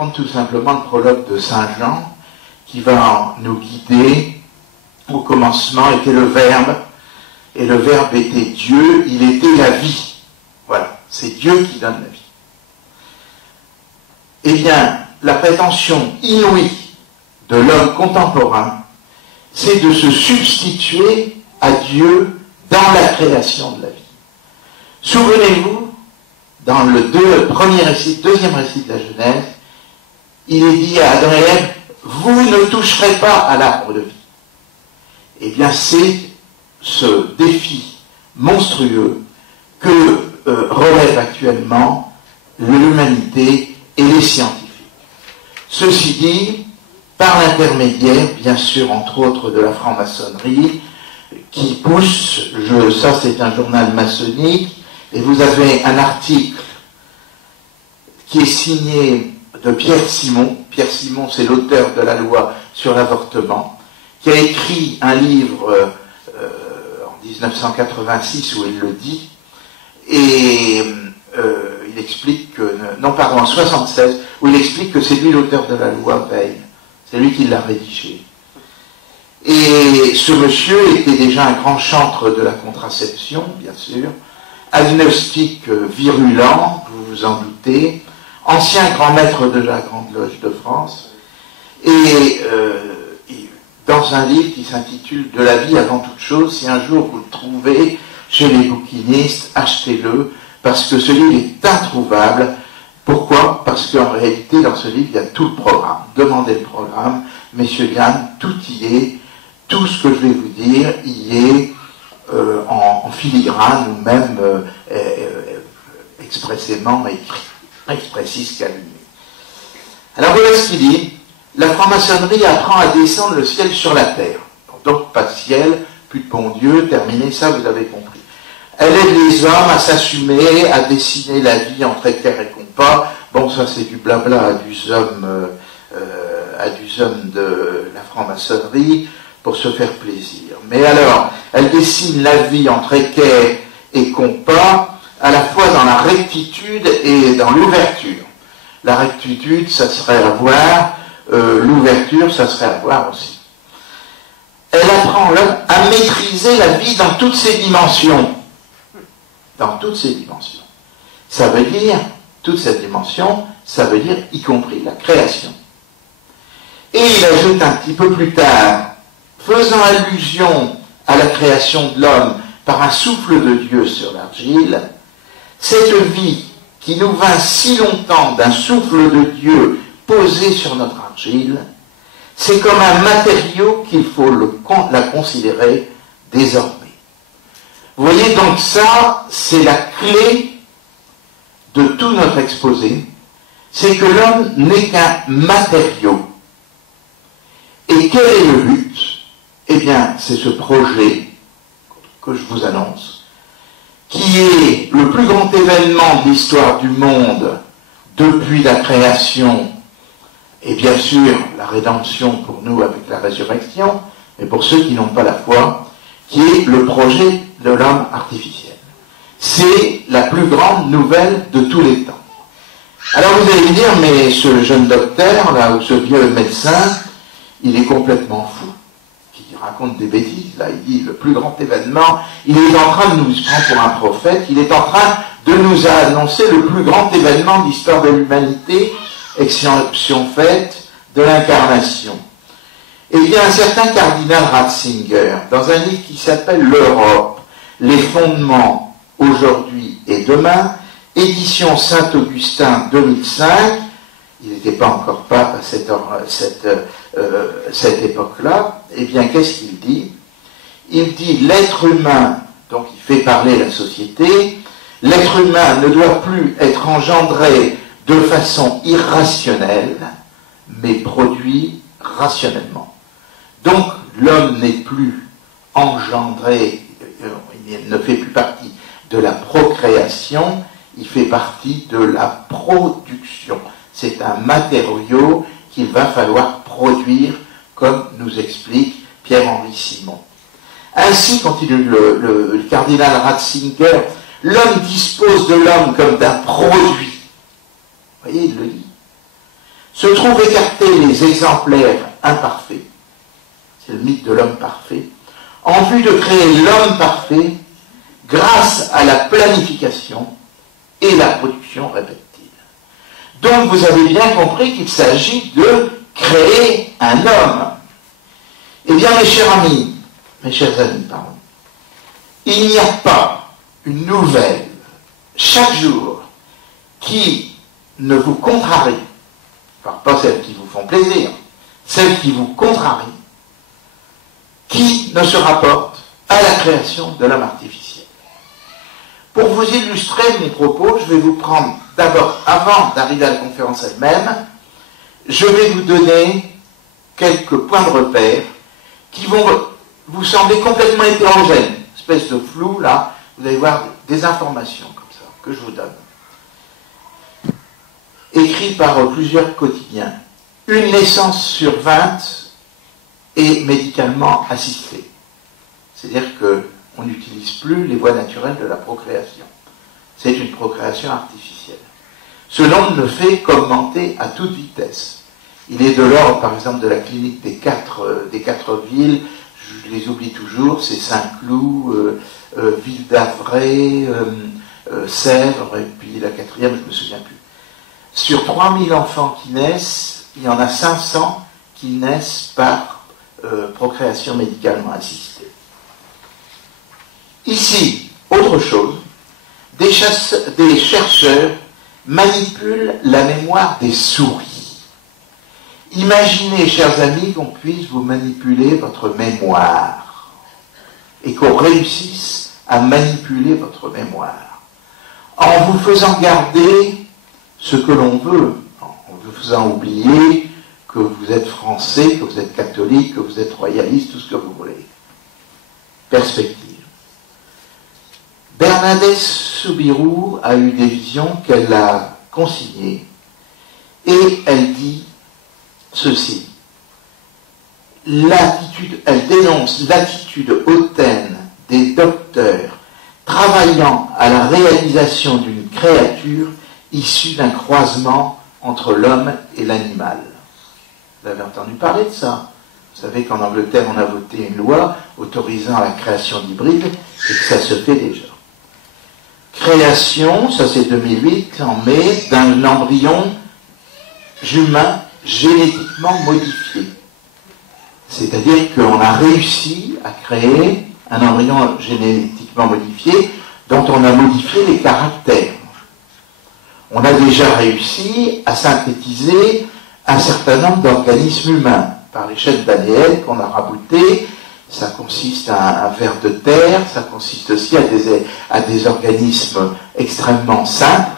prendre tout simplement le prologue de Saint Jean, qui va nous guider. Au commencement était le Verbe, et le Verbe était Dieu, il était la vie. Voilà, c'est Dieu qui donne la vie. Eh bien, la prétention inouïe de l'homme contemporain, c'est de se substituer à Dieu dans la création de la vie. Souvenez-vous, dans le deuxième récit de la Genèse, il est dit à Adam et Ève, vous ne toucherez pas à l'arbre de vie. Eh bien, c'est ce défi monstrueux que relève actuellement l'humanité et les scientifiques. Ceci dit, par l'intermédiaire, bien sûr, entre autres, de la franc-maçonnerie, qui pousse, ça c'est un journal maçonnique, et vous avez un article qui est signé de Pierre Simon. Pierre Simon, c'est l'auteur de la loi sur l'avortement, qui a écrit un livre en 1986 où il le dit, et il explique que, non pardon, en 1976, où il explique que c'est lui l'auteur de la loi Veil, c'est lui qui l'a rédigé. Et ce monsieur était déjà un grand chantre de la contraception, bien sûr, agnostique virulent, vous vous en doutez, ancien grand maître de la Grande Loge de France, et dans un livre qui s'intitule « De la vie avant toute chose », si un jour vous le trouvez chez les bouquinistes, achetez-le, parce que ce livre est introuvable. Pourquoi? Parce qu'en réalité, dans ce livre, il y a tout le programme. Demandez le programme, messieurs, dames, tout y est. Tout ce que je vais vous dire y est en filigrane ou même expressément écrit, expressis calumnie. Alors voilà ce qu'il dit. La franc-maçonnerie apprend à descendre le ciel sur la terre. Donc pas de ciel, plus de bon Dieu, terminé, ça vous avez compris. Elle aide les hommes à s'assumer, à dessiner la vie entre équerre et compas. Bon, ça c'est du blabla à du homme de la franc-maçonnerie pour se faire plaisir. Mais alors, elle dessine la vie entre équerre et compas, à la fois dans la rectitude et dans l'ouverture. La rectitude, ça serait à voir, l'ouverture, ça serait à voir aussi. Elle apprend l'homme à maîtriser la vie dans toutes ses dimensions. Dans toutes ses dimensions. Ça veut dire, toute cette dimension, ça veut dire y compris la création. Et il ajoute un petit peu plus tard, faisant allusion à la création de l'homme par un souffle de Dieu sur l'argile, cette vie qui nous vint si longtemps d'un souffle de Dieu posé sur notre argile, c'est comme un matériau qu'il faut la considérer désormais. Vous voyez, donc ça, c'est la clé de tout notre exposé, c'est que l'homme n'est qu'un matériau. Et quel est le but? Eh bien, c'est ce projet que je vous annonce, qui est le plus grand événement de l'histoire du monde depuis la création, et bien sûr la rédemption pour nous avec la résurrection, mais pour ceux qui n'ont pas la foi, qui est le projet de l'homme artificiel. C'est la plus grande nouvelle de tous les temps. Alors vous allez me dire, mais ce jeune docteur, là, ou ce vieux médecin, il est complètement fou, qui raconte des bêtises, là, il dit le plus grand événement, il est en train de nous prendre pour un prophète, il est en train de nous annoncer le plus grand événement de l'histoire de l'humanité, exception faite de l'incarnation. Eh bien, un certain cardinal Ratzinger, dans un livre qui s'appelle L'Europe, les fondements aujourd'hui et demain, édition Saint-Augustin 2005, il n'était pas encore pape à cette époque-là, eh bien, qu'est-ce qu'il dit? Il dit l'être humain, donc il fait parler la société, l'être humain ne doit plus être engendré de façon irrationnelle, mais produit rationnellement. Donc, l'homme n'est plus engendré, il ne fait plus partie de la procréation, il fait partie de la production. C'est un matériau qu'il va falloir produire, comme nous explique Pierre-Henri Simon. Ainsi, continue le cardinal Ratzinger, l'homme dispose de l'homme comme d'un produit. Vous voyez, il le dit. se trouvent écartés les exemplaires imparfaits, c'est le mythe de l'homme parfait, en vue de créer l'homme parfait grâce à la planification et la production répétitive. Donc vous avez bien compris qu'il s'agit de créer un homme. Eh bien mes chers amis, pardon, il n'y a pas une nouvelle chaque jour qui ne vous contrarie, enfin pas celles qui vous font plaisir, celles qui vous contrarient, qui ne se rapporte à la création de l'homme artificiel. Pour vous illustrer mon propos, je vais vous prendre d'abord, avant d'arriver à la conférence elle-même, je vais vous donner quelques points de repère qui vont vous sembler complètement hétérogènes, espèce de flou, là, vous allez voir des informations comme ça, que je vous donne. Écrit par plusieurs quotidiens. Une naissance sur 20 est médicalement assistée. C'est-à-dire qu'on n'utilise plus les voies naturelles de la procréation. C'est une procréation artificielle. Ce nombre ne fait qu'augmenter à toute vitesse. Il est de l'ordre, par exemple, de la clinique des quatre villes, je les oublie toujours, c'est Saint-Cloud, Ville d'Avray, Sèvres, et puis la quatrième, je ne me souviens plus. Sur 3000 enfants qui naissent, il y en a 500 qui naissent par procréation médicalement assistée. Ici, autre chose, des chercheurs manipulent la mémoire des souris. Imaginez, chers amis, qu'on puisse vous manipuler votre mémoire et qu'on réussisse à manipuler votre mémoire en vous faisant garder ce que l'on veut, en vous faisant oublier que vous êtes français, que vous êtes catholique, que vous êtes royaliste, tout ce que vous voulez. Perspective. Bernadette Soubirous a eu des visions qu'elle a consignées et elle dit ceci. Elle dénonce l'attitude hautaine des docteurs travaillant à la réalisation d'une créature issue d'un croisement entre l'homme et l'animal. Vous avez entendu parler de ça? Vous savez qu'en Angleterre, on a voté une loi autorisant la création d'hybrides et que ça se fait déjà. Création, ça c'est 2008, en mai, d'un embryon humain génétiquement modifié. C'est-à-dire qu'on a réussi à créer un embryon génétiquement modifié dont on a modifié les caractères. On a déjà réussi à synthétiser un certain nombre d'organismes humains par l'échelle d'ADN qu'on a rabouté. Ça consiste à un ver de terre, ça consiste aussi à des organismes extrêmement simples,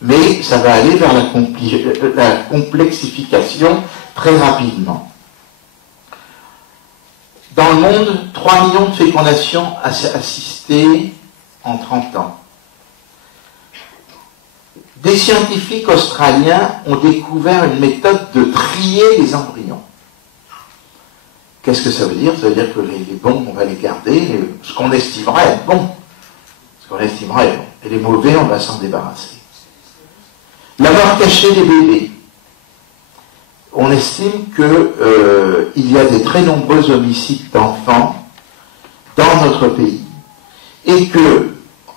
mais ça va aller vers la complexification très rapidement. Dans le monde, 3 millions de fécondations assistées en 30 ans. Des scientifiques australiens ont découvert une méthode de trier les embryons. Qu'est-ce que ça veut dire? Ça veut dire que les bons, on va les garder, ce qu'on estimera être bon. Et les mauvais, on va s'en débarrasser. La mort cachée des bébés. On estime qu'il y a des très nombreux homicides d'enfants dans notre pays et que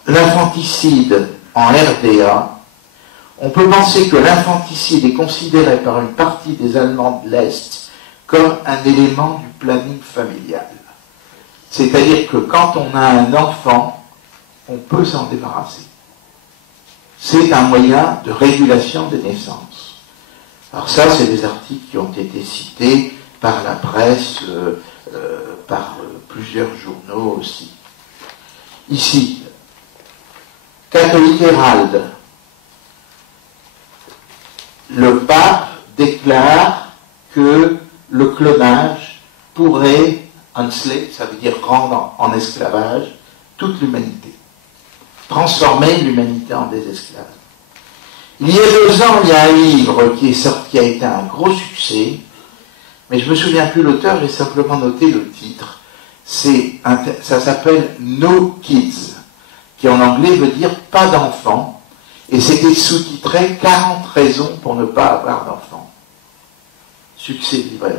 l'infanticide en RDA, on peut penser que l'infanticide est considéré par une partie des Allemands de l'Est comme un élément du planning familial. C'est-à-dire que quand on a un enfant, on peut s'en débarrasser. C'est un moyen de régulation des naissances. Alors ça, c'est des articles qui ont été cités par la presse, par plusieurs journaux aussi. Ici, Catholic Herald, le pape déclare que le clonage pourrait enslave, ça veut dire rendre en esclavage toute l'humanité, transformer l'humanité en des esclaves. Il y a 2 ans, il y a un livre qui est sorti, qui a été un gros succès, mais je ne me souviens plus l'auteur, j'ai simplement noté le titre. Ça s'appelle No Kids, qui en anglais veut dire pas d'enfants, et c'était sous-titré 40 raisons pour ne pas avoir d'enfants. succès de librairie.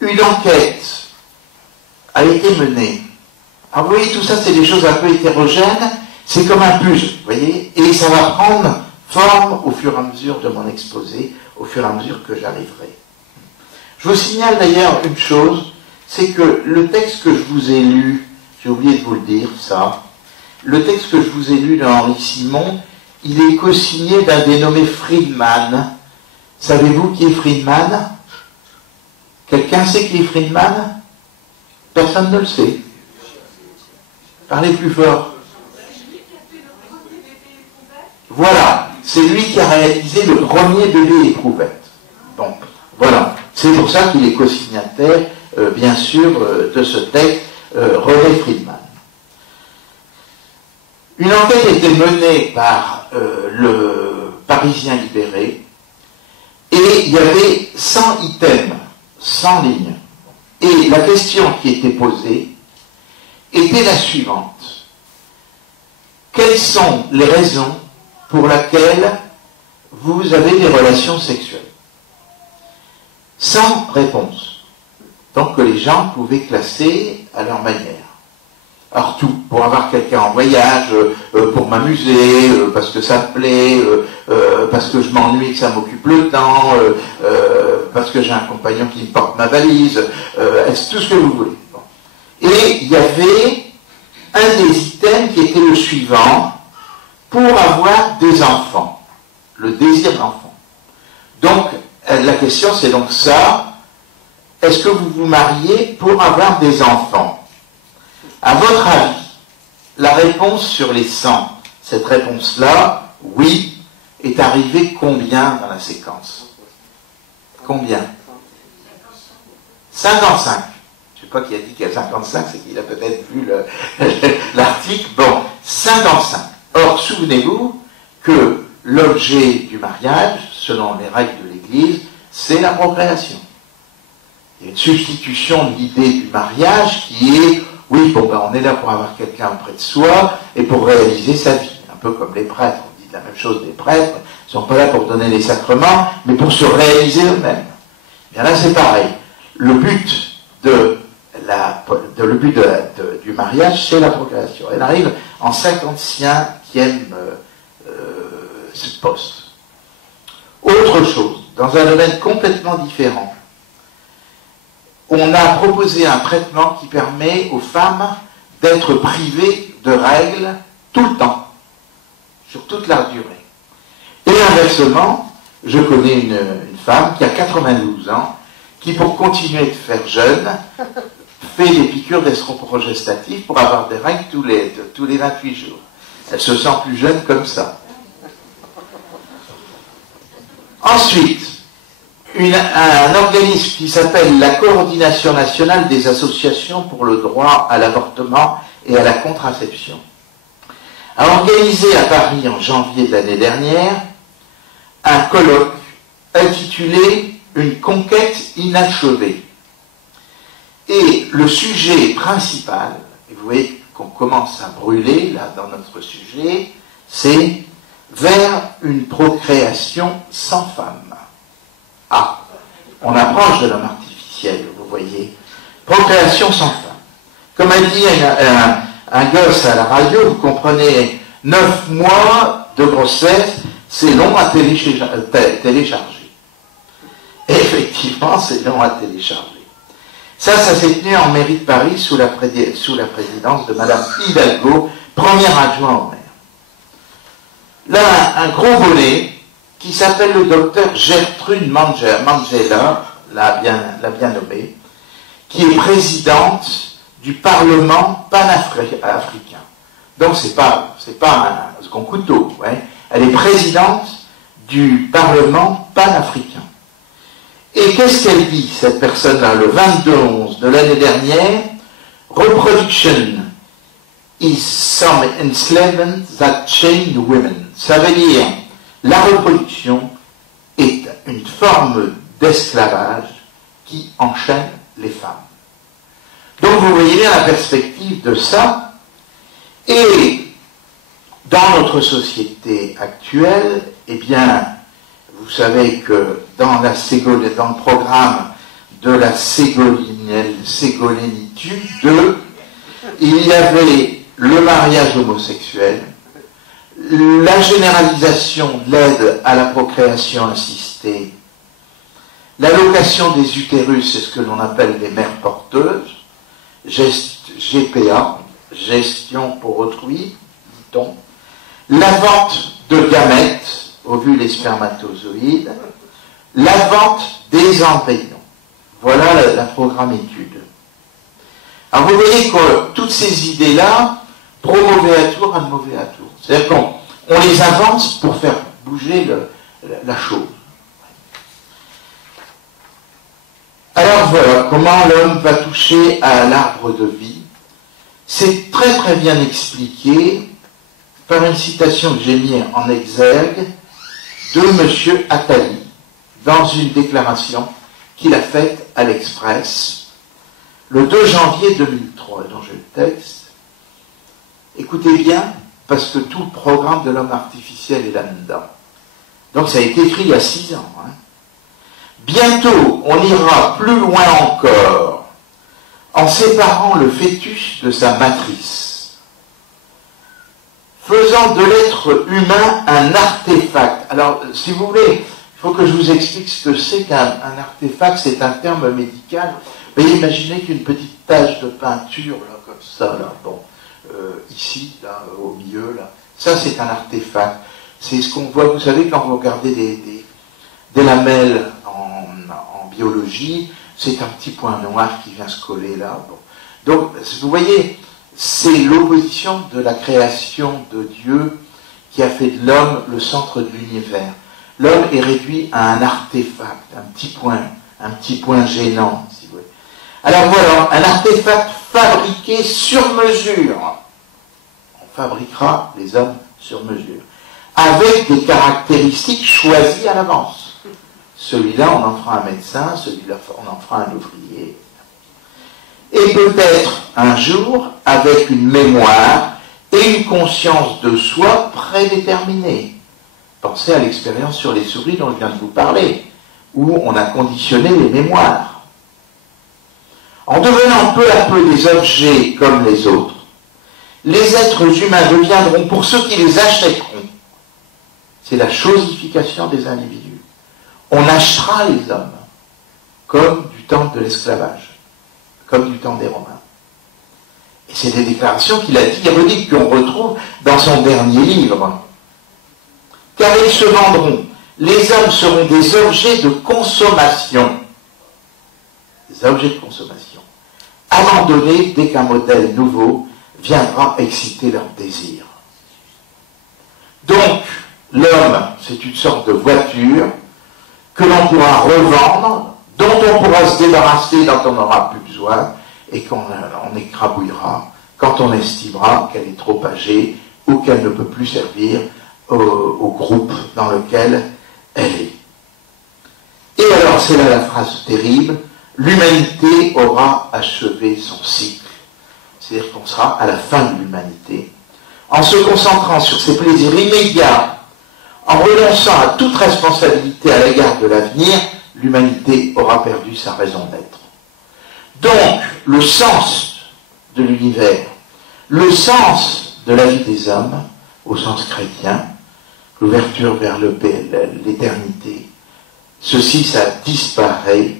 Une enquête a été menée. Alors vous voyez, tout ça, c'est des choses un peu hétérogènes, c'est comme un puzzle, vous voyez, et ça va prendre forme au fur et à mesure de mon exposé, au fur et à mesure que j'arriverai. Je vous signale d'ailleurs une chose, c'est que le texte que je vous ai lu, j'ai oublié de vous le dire, ça, le texte que je vous ai lu d'Henri Simon, il est co-signé d'un dénommé Friedman. Savez-vous qui est Friedman? Quelqu'un sait qui est Friedman? Personne ne le sait. Parlez plus fort. Voilà, c'est lui qui a réalisé le premier bébé éprouvette. Donc, voilà. C'est pour ça qu'il est co-signataire, bien sûr, de ce texte, René Friedman. Une enquête a été menée par le Parisien libéré, et il y avait 100 items, 100 lignes. Et la question qui était posée était la suivante. Quelles sont les raisons pour lesquelles vous avez des relations sexuelles? Sans réponse. Donc que les gens pouvaient classer à leur manière. Alors tout, pour avoir quelqu'un en voyage, pour m'amuser, parce que ça me plaît, parce que je m'ennuie et que ça m'occupe le temps, parce que j'ai un compagnon qui me porte ma valise, tout ce que vous voulez. Bon. Et il y avait un des items qui était le suivant, pour avoir des enfants, le désir d'enfant. Donc, la question c'est donc ça, est-ce que vous vous mariez pour avoir des enfants? À votre avis, la réponse sur les 100, cette réponse-là, oui, est arrivée combien dans la séquence? Combien? 55. Je ne sais pas qui a dit qu'il y a 55, c'est qu'il a peut-être vu l'article. Bon, 55. Or, souvenez-vous que l'objet du mariage, selon les règles de l'Église, c'est la procréation. Il y a une substitution de l'idée du mariage qui est, oui, bon, ben, on est là pour avoir quelqu'un auprès de soi et pour réaliser sa vie. Un peu comme les prêtres, on dit la même chose des prêtres, ils ne sont pas là pour donner les sacrements, mais pour se réaliser eux-mêmes. Bien là, c'est pareil. Le but du mariage, c'est la procréation. Elle arrive en 55e poste. Autre chose, dans un domaine complètement différent, on a proposé un traitement qui permet aux femmes d'être privées de règles tout le temps, sur toute la durée. Et inversement, je connais une femme qui a 92 ans, qui pour continuer de faire jeune, fait des piqûres d'estroprogestatifs pour avoir des règles tous les 28 jours. Elle se sent plus jeune comme ça. Ensuite, un organisme qui s'appelle la Coordination nationale des associations pour le droit à l'avortement et à la contraception a organisé à Paris en janvier de l'année dernière un colloque intitulé « Une conquête inachevée ». Et le sujet principal, et vous voyez qu'on commence à brûler là dans notre sujet, c'est vers une procréation sans femme. Ah, on approche de l'homme artificiel, vous voyez. Procréation sans femme. Comme a dit un gosse à la radio, vous comprenez, 9 mois de grossesse, c'est long à télécharger. Et effectivement, c'est long à télécharger. Ça s'est tenu en mairie de Paris sous la présidence de Madame Hidalgo, première adjointe au maire. Là, un gros volet qui s'appelle le docteur Gertrude Mangela, la bien nommée, qui est présidente du Parlement panafricain. Donc c'est pas un second couteau, ouais. Elle est présidente du Parlement panafricain. Et qu'est-ce qu'elle dit, cette personne-là, le 22/11 de l'année dernière? Reproduction is some enslavement that chained women. Ça veut dire, la reproduction est une forme d'esclavage qui enchaîne les femmes. Donc vous voyez bien la perspective de ça. Et dans notre société actuelle, eh bien, vous savez que dans le programme de la ségollénitude, il y avait le mariage homosexuel, la généralisation de l'aide à la procréation assistée, l'allocation des utérus, c'est ce que l'on appelle les mères porteuses, GPA, gestion pour autrui, dit-on, la vente de gamètes, ovules et spermatozoïdes, la vente des embryons. Voilà la programme étude. Alors vous voyez que toutes ces idées-là, pro mauvais à tour, à mauvais à tour. C'est-à-dire qu'on les avance pour faire bouger la chose. Alors voilà comment l'homme va toucher à l'arbre de vie. C'est très très bien expliqué par une citation que j'ai mise en exergue de M. Attali dans une déclaration qu'il a faite à l'Express le 2 janvier 2003, dont j'ai le texte. Écoutez bien, parce que tout le programme de l'homme artificiel est là-dedans. Donc ça a été écrit il y a 6 ans. Bientôt, on ira plus loin encore en séparant le fœtus de sa matrice, faisant de l'être humain un artefact. Alors, si vous voulez, il faut que je vous explique ce que c'est qu'un artefact. C'est un terme médical. Mais imaginez qu'une petite tache de peinture, là, comme ça, là, bon, ici, là, au milieu, là, ça c'est un artefact. C'est ce qu'on voit, vous savez, quand vous regardez des lamelles en biologie, c'est un petit point noir qui vient se coller là. Bon. Donc, vous voyez, c'est l'opposition de la création de Dieu qui a fait de l'homme le centre de l'univers. L'homme est réduit à un artefact, un petit point gênant, si vous voulez. Alors voilà, un artefact fabriqué sur mesure. On fabriquera les hommes sur mesure, avec des caractéristiques choisies à l'avance. Celui-là, on en fera un médecin, celui-là, on en fera un ouvrier. Et peut-être un jour, avec une mémoire et une conscience de soi prédéterminée. Pensez à l'expérience sur les souris dont je viens de vous parler, où on a conditionné les mémoires. En devenant peu à peu des objets comme les autres, les êtres humains deviendront, pour ceux qui les achèteront, c'est la chosification des individus. On achètera les hommes, comme du temps de l'esclavage, comme du temps des Romains. Et c'est des déclarations qu'il a dit, ironiques, qu'on retrouve dans son dernier livre. Car ils se vendront, les hommes seront des objets de consommation. Des objets de consommation. Abandonnés dès qu'un modèle nouveau viendra exciter leur désir. Donc, l'homme, c'est une sorte de voiture que l'on pourra revendre, dont on pourra se débarrasser quand on n'aura plus besoin, et qu'on écrabouillera quand on estimera qu'elle est trop âgée ou qu'elle ne peut plus servir au groupe dans lequel elle est. Et alors, c'est là la phrase terrible, l'humanité aura achevé son cycle. C'est-à-dire qu'on sera à la fin de l'humanité. En se concentrant sur ses plaisirs immédiats, en renonçant à toute responsabilité à l'égard de l'avenir, l'humanité aura perdu sa raison d'être. Donc, le sens de l'univers, le sens de la vie des hommes, au sens chrétien, l'ouverture vers l'éternité, ceci, ça disparaît,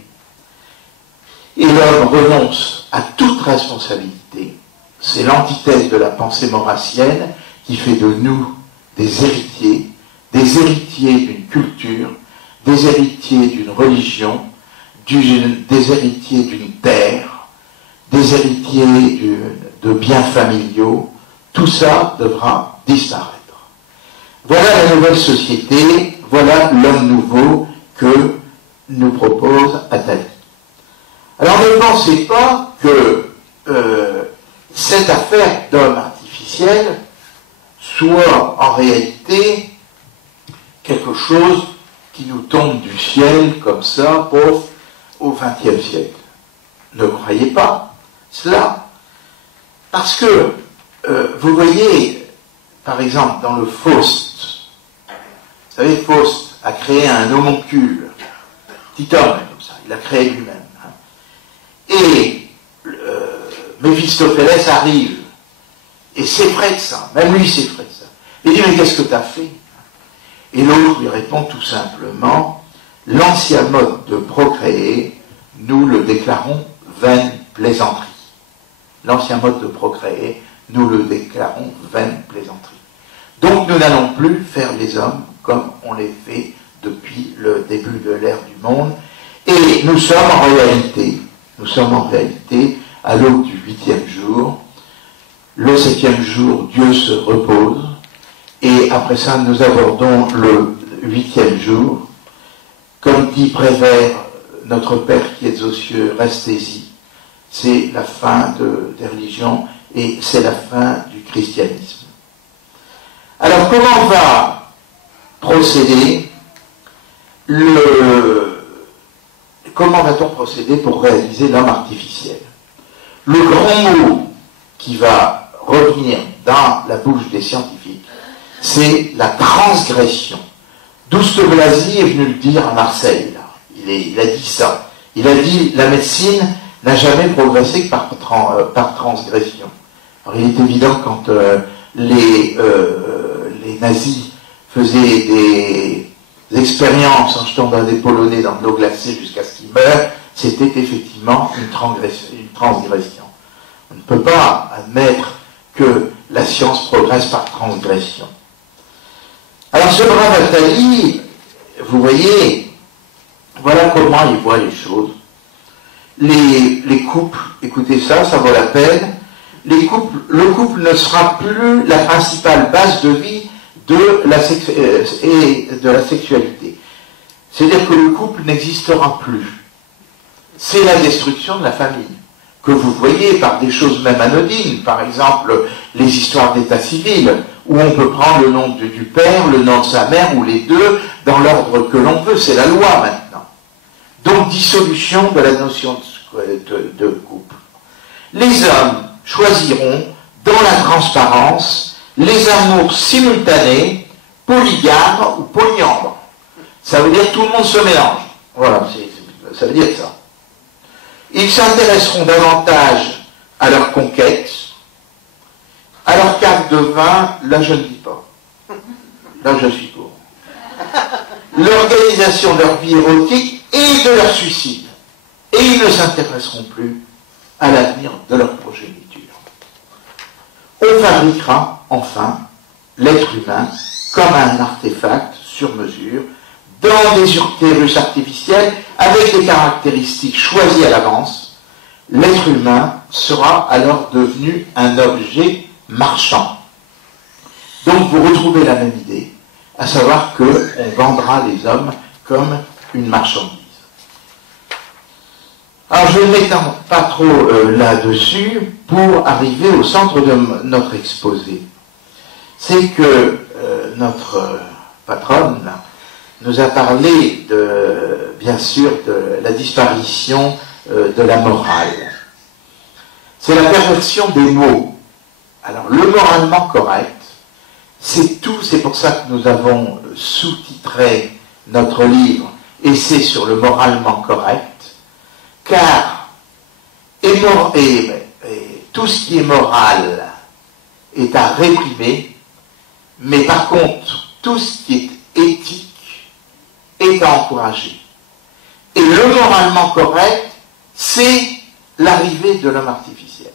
et l'homme renonce à toute responsabilité. C'est l'antithèse de la pensée maurassienne qui fait de nous des héritiers d'une culture, des héritiers d'une religion, des héritiers d'une terre, des héritiers de biens familiaux. Tout ça devra disparaître. Voilà la nouvelle société, voilà l'homme nouveau que nous propose Attali. Alors ne pensez pas que cette affaire d'homme artificiel soit en réalité quelque chose qui nous tombe du ciel comme ça, pauvre, au XXe siècle. Ne croyez pas cela, parce que vous voyez, par exemple, dans le Faust, Vous savez, Faust a créé un homoncule, petit homme comme ça, il l'a créé lui-même. Hein. Et Méphistophélès arrive et s'effraie de ça, même lui s'effraie de ça. Il dit, mais qu'est-ce que tu as fait? Et l'autre lui répond tout simplement, l'ancien mode de procréer, nous le déclarons vaine plaisanterie. L'ancien mode de procréer, nous le déclarons vaine plaisanterie. Donc nous n'allons plus faire les hommes comme on les fait depuis le début de l'ère du monde. Et nous sommes en réalité à l'aube du 8e jour. Le 7e jour, Dieu se repose. Et après ça, nous abordons le 8e jour. Comme dit Prévert, notre Père qui es aux cieux, restez-y. C'est la fin des religions et c'est la fin du christianisme. Alors, comment on va procéder? Comment va-t-on procéder pour réaliser l'homme artificiel? Le grand mot qui va revenir dans la bouche des scientifiques, c'est la transgression. Douste Blazy est venu le dire à Marseille. Là. Il a dit ça. Il a dit la médecine n'a jamais progressé que par transgression. Alors il est évident quand les nazis faisaient des expériences en jetant dans des Polonais dans de l'eau glacée jusqu'à ce qu'ils meurent, c'était effectivement une transgression. On ne peut pas admettre que la science progresse par transgression. Alors ce brave Attali, vous voyez, voilà comment il voit les choses. Les couples, écoutez ça, ça vaut la peine. Le couple ne sera plus la principale base de vie de la sexualité. C'est-à-dire que le couple n'existera plus. C'est la destruction de la famille, que vous voyez par des choses même anodines, par exemple les histoires d'état civil, où on peut prendre le nom du père, le nom de sa mère, ou les deux, dans l'ordre que l'on veut, c'est la loi maintenant. Donc dissolution de la notion de couple. Les hommes choisiront, dans la transparence, les amours simultanés, polygames ou polyandres. Ça veut dire que tout le monde se mélange. Voilà, ça veut dire ça. Ils s'intéresseront davantage à leur conquête, à leur carte de vin, là je ne dis pas. Là je suis pour. L'organisation de leur vie érotique et de leur suicide. Et ils ne s'intéresseront plus à l'avenir de leur progéniture. On fabriquera enfin l'être humain comme un artefact sur mesure, dans des utérus artificiels, avec des caractéristiques choisies à l'avance. L'être humain sera alors devenu un objet marchand. Donc vous retrouvez la même idée, à savoir qu'on vendra les hommes comme une marchandise. Alors je ne m'étends pas trop là-dessus pour arriver au centre de notre exposé. C'est que notre patronne là, nous a parlé bien sûr de la disparition de la morale. C'est la perversion des mots. Alors le moralement correct, c'est tout, c'est pour ça que nous avons sous-titré notre livre Essai sur le moralement correct, car tout ce qui est moral est à réprimer, mais par contre, tout ce qui est éthique est à encourager. Et le moralement correct, c'est l'arrivée de l'homme artificiel.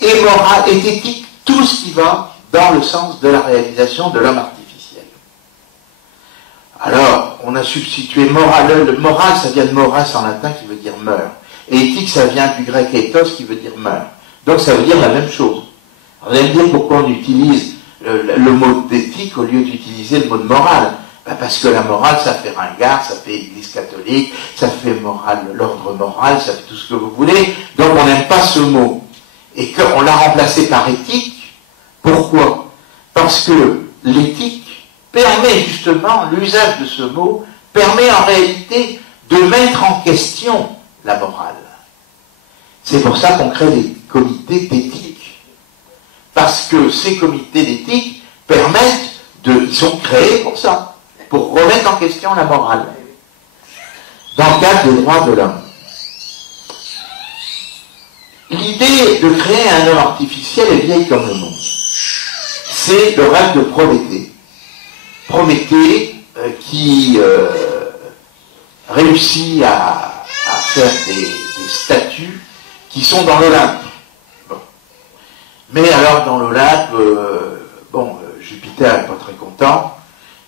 Et moral et éthique, tout ce qui va dans le sens de la réalisation de l'homme artificiel. Alors, on a substitué moral. Le moral, ça vient de moras en latin qui veut dire meurt. Et éthique, ça vient du grec ethos qui veut dire meurt. Donc ça veut dire la même chose. Alors, vous allez me dire pourquoi on utilise le mot d'éthique au lieu d'utiliser le mot de morale. Ben parce que la morale, ça fait ringard, ça fait église catholique, ça fait moral, l'ordre moral, ça fait tout ce que vous voulez. Donc on n'aime pas ce mot. Et qu'on l'a remplacé par éthique. Pourquoi? Parce que l'éthique permet justement, l'usage de ce mot, permet en réalité de mettre en question la morale. C'est pour ça qu'on crée des comités d'éthique. Parce que ces comités d'éthique permettent Ils sont créés pour ça, pour remettre en question la morale, dans le cadre des droits de l'homme. L'idée de créer un homme artificiel est vieille comme le monde. C'est le rêve de Prométhée. Prométhée qui réussit à faire des statues qui sont dans l'Olympe. Bon. Mais alors dans l'Olympe, Jupiter n'est pas très content,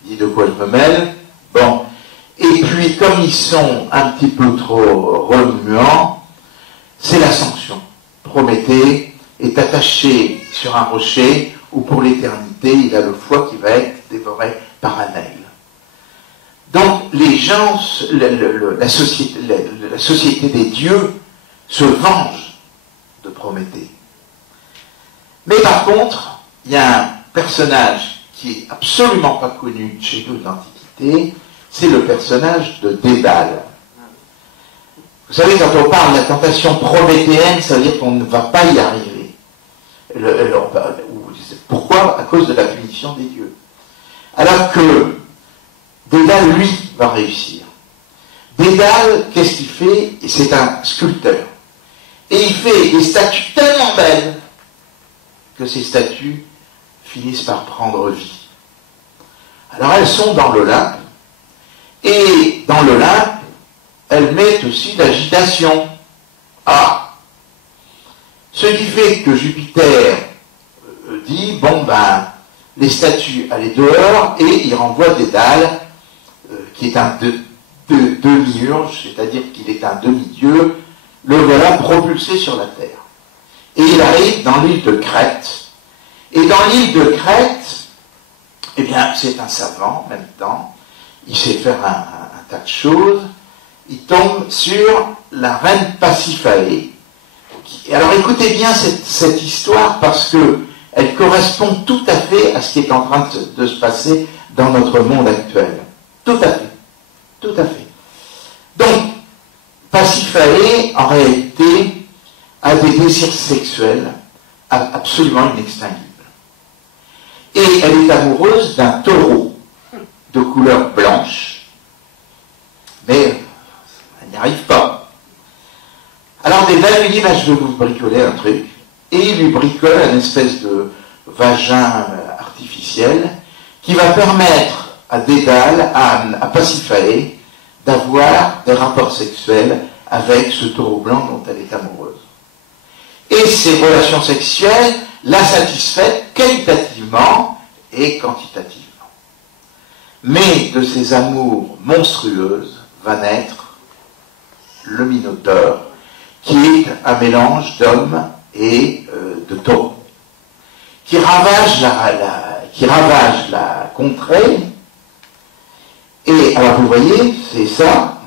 il dit de quoi je me mêle. Bon. Et puis comme ils sont un petit peu trop remuants, c'est la sanction. Prométhée est attaché sur un rocher où pour l'éternité il a le foie qui va être dévoré par un aigle. Donc les gens, la société des dieux se venge de Prométhée. Mais par contre, il y a un personnage qui est absolument pas connu chez nous de l'Antiquité, c'est le personnage de Dédale. Vous savez, quand on parle de la tentation prométhéenne, ça veut dire qu'on ne va pas y arriver. Pourquoi? À cause de la punition des dieux. Alors que Dédale, lui, va réussir. Dédale, qu'est-ce qu'il fait? C'est un sculpteur. Et il fait des statues tellement belles que ces statues finissent par prendre vie. Alors elles sont dans l'Olympe, et dans l'Olympe, elles mettent aussi l'agitation. Ah! Ce qui fait que Jupiter dit, les statues, allez dehors, et il renvoie Dédale, qui est un demi-urge, c'est-à-dire qu'il est un demi-dieu, le voilà propulsé sur la terre. Et il arrive dans l'île de Crète. Et dans l'île de Crète, eh bien, c'est un savant en même temps, il sait faire un tas de choses, il tombe sur la reine Pasiphae. Alors écoutez bien cette histoire parce que elle correspond tout à fait à ce qui est en train de se passer dans notre monde actuel. Tout à fait. Tout à fait. Donc, Pasiphae, en réalité, a des désirs sexuels absolument inextinguibles. Et elle est amoureuse d'un taureau de couleur blanche, mais elle n'y arrive pas. Alors Dédale lui dit, je vais vous bricoler un truc, et il lui bricole une espèce de vagin artificiel qui va permettre à Dédale, à Pasiphae, d'avoir des rapports sexuels avec ce taureau blanc dont elle est amoureuse. Et ces relations sexuelles la satisfait qualitativement et quantitativement. Mais de ces amours monstrueuses va naître le Minotaure, qui est un mélange d'homme et de taureau, qui ravage la contrée. Et alors vous voyez, c'est ça,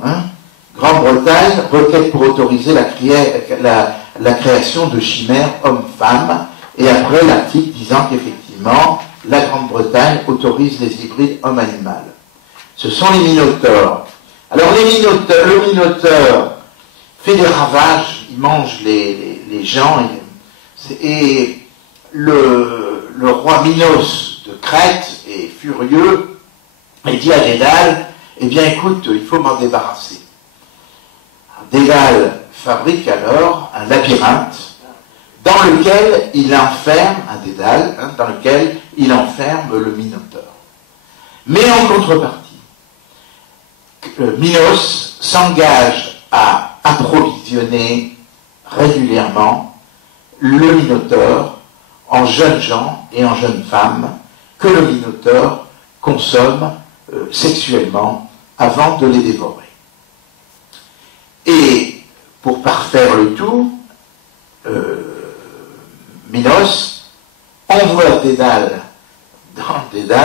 Grande-Bretagne, requête pour autoriser la création de chimères hommes-femmes, et après l'article disant qu'effectivement, la Grande-Bretagne autorise les hybrides homme-animal. Ce sont les minotaures. Alors le minotaure fait des ravages, il mange les gens, et le roi Minos de Crète est furieux, et dit à Dédale, eh bien écoute, il faut m'en débarrasser. Dédale fabrique alors un labyrinthe dans lequel il enferme, dans lequel il enferme le Minotaure. Mais en contrepartie, Minos s'engage à approvisionner régulièrement le Minotaure en jeunes gens et en jeunes femmes que le Minotaure consomme sexuellement avant de les dévorer. Et pour parfaire le tout, Minos envoie Dédale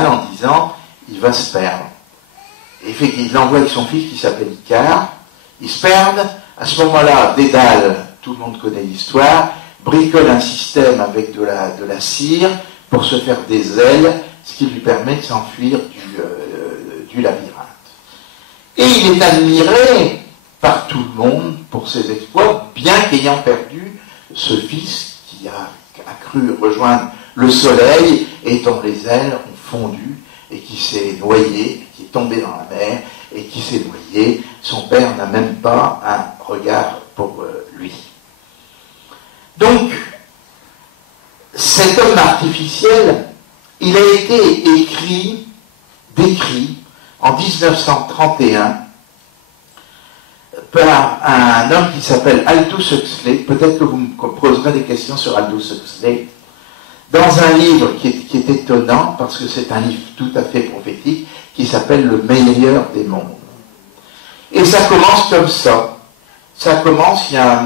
en disant il va se perdre. Et fait qu'il l'envoie avec son fils qui s'appelle Icare. Ils se perdent. À ce moment-là, Dédale, tout le monde connaît l'histoire, bricole un système avec de la cire pour se faire des ailes, ce qui lui permet de s'enfuir du labyrinthe. Et il est admiré par tout le monde pour ses exploits, bien qu'ayant perdu ce fils qui a cru rejoindre le soleil et dont les ailes ont fondu et qui s'est noyé, qui est tombé dans la mer et qui s'est noyé. Son père n'a même pas un regard pour lui. Donc, cet homme artificiel, il a été décrit en 1931 par un homme qui s'appelle Aldous Huxley. Peut-être que vous me poserez des questions sur Aldous Huxley. Dans un livre qui est étonnant, parce que c'est un livre tout à fait prophétique, qui s'appelle Le meilleur des mondes. Et ça commence comme ça. Ça commence, il y a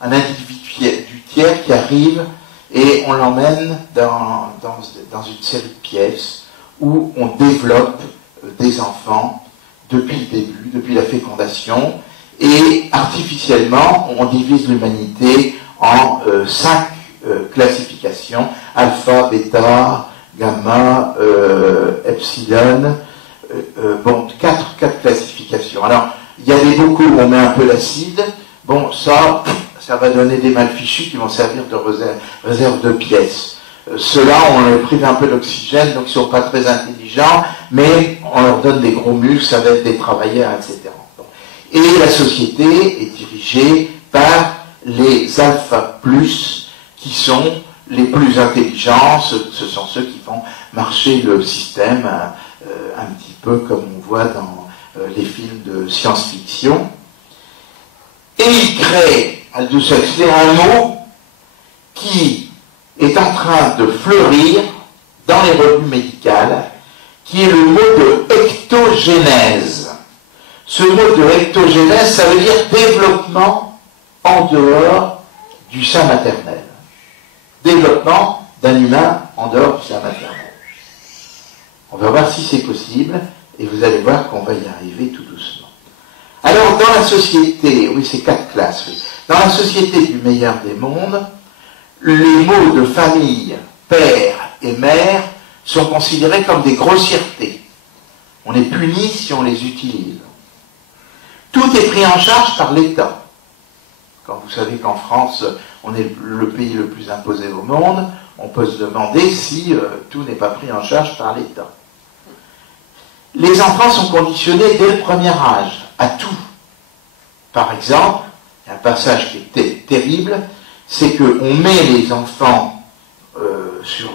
un individu tiers qui arrive et on l'emmène dans une série de pièces où on développe des enfants depuis le début, depuis la fécondation, et artificiellement, on divise l'humanité en 5 classifications, alpha, bêta, gamma, epsilon, bon, 4 classifications. Alors, il y a des bocaux où on met un peu d'acide, bon, ça va donner des mal fichus qui vont servir de réserve de pièces. Ceux-là, on leur prive un peu d'oxygène, donc ils ne sont pas très intelligents, mais on leur donne des gros muscles, ça va être des travailleurs, etc. Bon. Et la société est dirigée par les alpha plus, qui sont les plus intelligents, ce sont ceux qui font marcher le système, un petit peu comme on voit dans les films de science-fiction. Et il crée, Aldous Huxley, un mot qui est en train de fleurir dans les revues médicales, qui est le mot de ectogénèse. Ce mot de ectogénèse, ça veut dire développement en dehors du sein maternel. Développement d'un humain en dehors du sein maternel. On va voir si c'est possible, et vous allez voir qu'on va y arriver tout doucement. Alors, dans la société, oui, c'est 4 classes, oui. Dans la société du meilleur des mondes, les mots de famille, père et mère, sont considérés comme des grossièretés. On est puni si on les utilise. Tout est pris en charge par l'État. Quand vous savez qu'en France, on est le pays le plus imposé au monde, on peut se demander si tout n'est pas pris en charge par l'État. Les enfants sont conditionnés dès le premier âge, à tout. Par exemple, il y a un passage qui est terrible, c'est qu'on met les enfants sur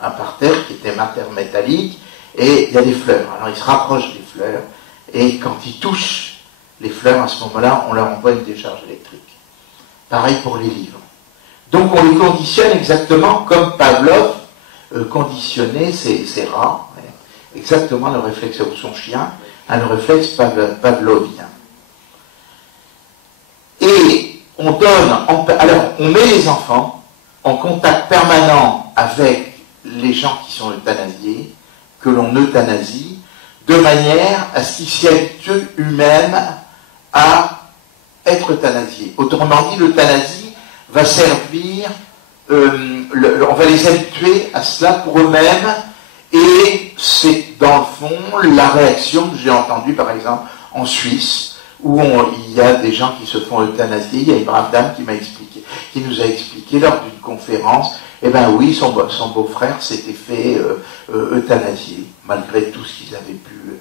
un parterre qui était un parterre métallique, et il y a des fleurs. Alors ils se rapprochent des fleurs, et quand ils touchent les fleurs, à ce moment-là, on leur envoie une décharge électrique. Pareil pour les livres. Donc on les conditionne exactement comme Pavlov conditionnait ses rats, exactement le réflexe, ou son chien, le réflexe pavlovien. Et on met les enfants en contact permanent avec les gens qui sont euthanasiés, que l'on euthanasie, de manière à ce qu'ils s'y habituent eux-mêmes à être euthanasiés. Autrement dit, l'euthanasie va servir, on va les habituer à cela pour eux-mêmes, et c'est dans le fond la réaction que j'ai entendue par exemple en Suisse, où il y a des gens qui se font euthanasier. Il y a une brave dame qui nous a expliqué lors d'une conférence, eh bien oui, son beau-frère s'était fait euthanasier, malgré tout ce qu'ils avaient pu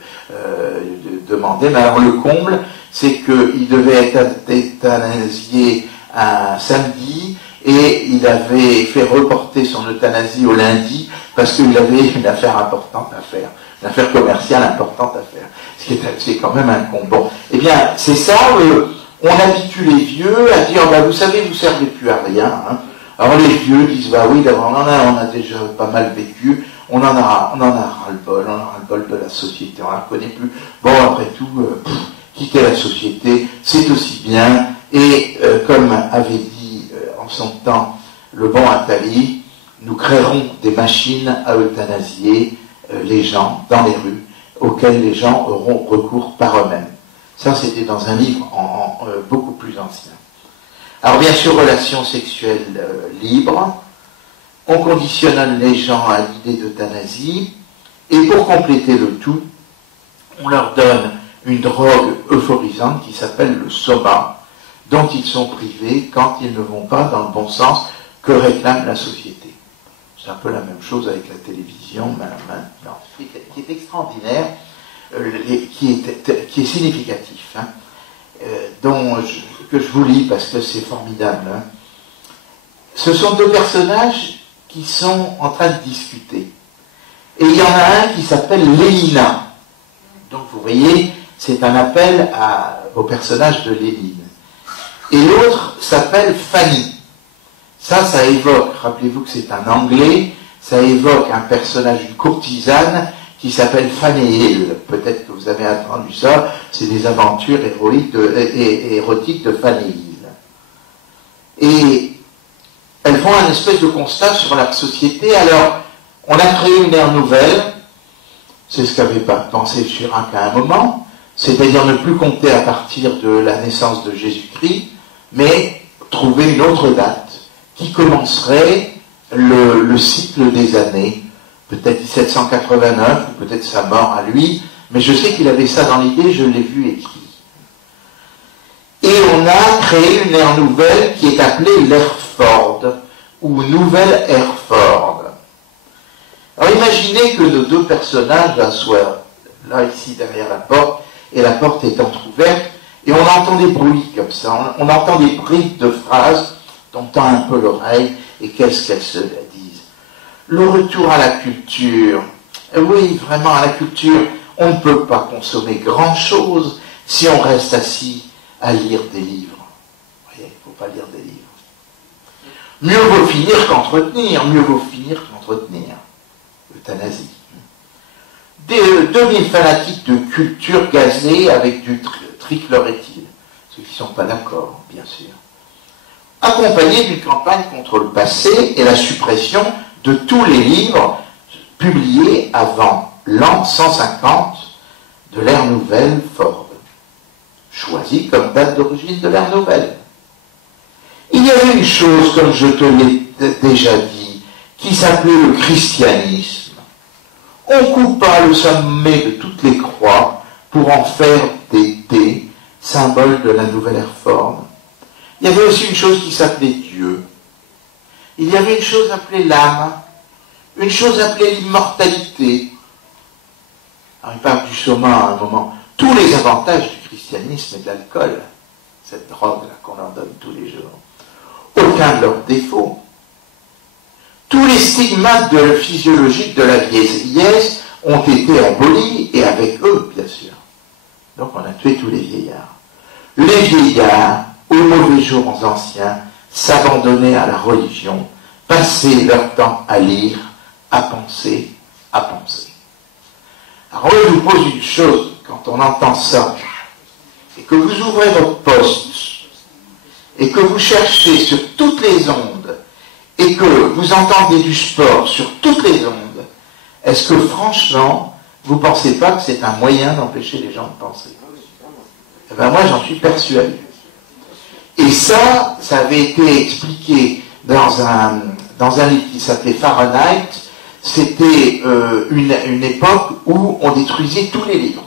demander. Mais alors le comble, c'est qu'il devait être euthanasié un samedi, et il avait fait reporter son euthanasie au lundi, parce qu'il avait une affaire importante à faire, une affaire commerciale importante à faire. C'est quand même un combat. Eh bien, c'est ça, on habitue les vieux à dire, bah, vous savez, vous ne servez plus à rien. Hein. Alors les vieux disent, bah oui, d'abord, on a déjà pas mal vécu, on en a ras-le-bol de la société, on ne la connaît plus. Bon, après tout, quitter la société, c'est aussi bien. Et comme avait dit en son temps le bon Attali, nous créerons des machines à euthanasier les gens dans les rues, auxquels les gens auront recours par eux-mêmes. Ça, c'était dans un livre beaucoup plus ancien. Alors, bien sûr, relations sexuelles libres. On conditionne les gens à l'idée d'euthanasie. Et pour compléter le tout, on leur donne une drogue euphorisante qui s'appelle le soma, dont ils sont privés quand ils ne vont pas dans le bon sens que réclame la société. c'est un peu la même chose avec la télévision maintenant, qui est extraordinaire, qui est significatif, hein, que je vous lis parce que c'est formidable. Hein. Ce sont deux personnages qui sont en train de discuter. Et il y en a un qui s'appelle Lénina. Donc vous voyez, c'est un appel au personnage de Lénine. Et l'autre s'appelle Fanny. Ça évoque, rappelez-vous que c'est un anglais, ça évoque un personnage, une courtisane, qui s'appelle Fanny Hill. Peut-être que vous avez entendu ça, c'est des aventures érotiques de Fanny Hill. Et elles font un espèce de constat sur la société. Alors, on a créé une ère nouvelle, c'est ce qu'avait pensé Chirac à un moment, c'est-à-dire ne plus compter à partir de la naissance de Jésus-Christ, mais trouver une autre date qui commencerait le cycle des années, peut-être 1789, ou peut-être sa mort à lui, mais je sais qu'il avait ça dans l'idée, je l'ai vu écrit. Et on a créé une ère nouvelle qui est appelée l'ère Ford, ou Nouvelle Ère Ford. Alors imaginez que nos deux personnages soient là, ici, derrière la porte, et la porte est entrouverte, et on entend des bruits comme ça, on entend des bribes de phrases, on tend un peu l'oreille, et qu'est-ce qu'elles se disent? Le retour à la culture. Oui, vraiment, à la culture, on ne peut pas consommer grand-chose si on reste assis à lire des livres. Vous voyez, il ne faut pas lire des livres. Mieux vaut finir qu'entretenir, mieux vaut finir qu'entretenir. Euthanasie. 2000 fanatiques de culture gazés avec du trichloréthyl. Ceux qui ne sont pas d'accord, bien sûr. Accompagnés d'une campagne contre le passé et la suppression de tous les livres publiés avant l'an 150 de l'ère nouvelle Ford, choisi comme date d'origine de l'ère nouvelle. Il y avait une chose, comme je te l'ai déjà dit, qui s'appelait le christianisme. On coupa le sommet de toutes les croix pour en faire des dés, symbole de la nouvelle ère Ford. Il y avait aussi une chose qui s'appelait Dieu. Il y avait une chose appelée l'âme, une chose appelée l'immortalité. Alors il parle du soma à un moment. Tous les avantages du christianisme et de l'alcool, cette drogue-là qu'on leur donne tous les jours, aucun de leurs défauts. Tous les stigmates physiologiques de la vieillesse ont été abolis, et avec eux, bien sûr. Donc on a tué tous les vieillards. Les vieillards, aux mauvais jours anciens, s'abandonnaient à la religion, passaient leur temps à lire, à penser, à penser. Alors je vous pose une chose, quand on entend ça, et que vous ouvrez votre poste, et que vous cherchez sur toutes les ondes, et que vous entendez du sport sur toutes les ondes, est-ce que franchement, vous ne pensez pas que c'est un moyen d'empêcher les gens de penser? Eh bien moi j'en suis persuadé. Et ça avait été expliqué dans un livre qui s'appelait Fahrenheit. C'était une époque où on détruisait tous les livres.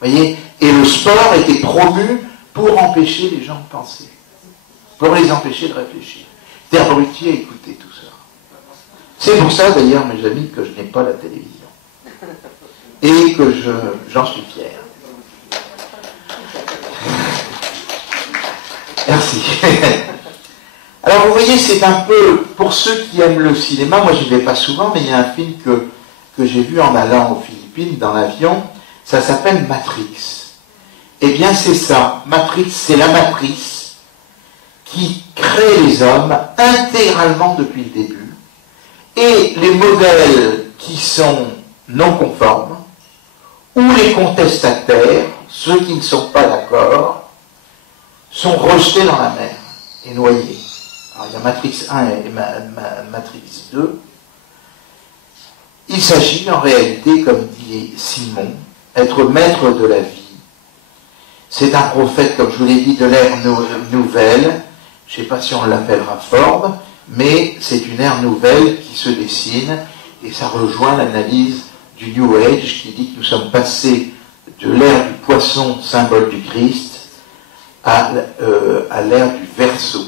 Vous voyez? Et le sport était promu pour empêcher les gens de penser, pour les empêcher de réfléchir. Terre Brutier, écoutez tout ça. C'est pour ça d'ailleurs, mes amis, que je n'ai pas la télévision. Et que j'en suis fier. Merci. Alors vous voyez, c'est un peu, pour ceux qui aiment le cinéma, moi j'y vais pas souvent, mais il y a un film que j'ai vu en allant aux Philippines, dans l'avion, ça s'appelle Matrix. Eh bien c'est ça, Matrix, c'est la matrice qui crée les hommes intégralement depuis le début, et les modèles qui sont non conformes, ou les contestataires, ceux qui ne sont pas d'accord, sont rejetés dans la mer et noyés. Alors il y a Matrix 1 et Matrix 2. Il s'agit en réalité, comme dit Simon, être maître de la vie. C'est un prophète, comme je vous l'ai dit, de l'ère nouvelle. Je ne sais pas si on l'appellera Ford, mais c'est une ère nouvelle qui se dessine, et ça rejoint l'analyse du New Age qui dit que nous sommes passés de l'ère du poisson, symbole du Christ, à l'ère du Verseau.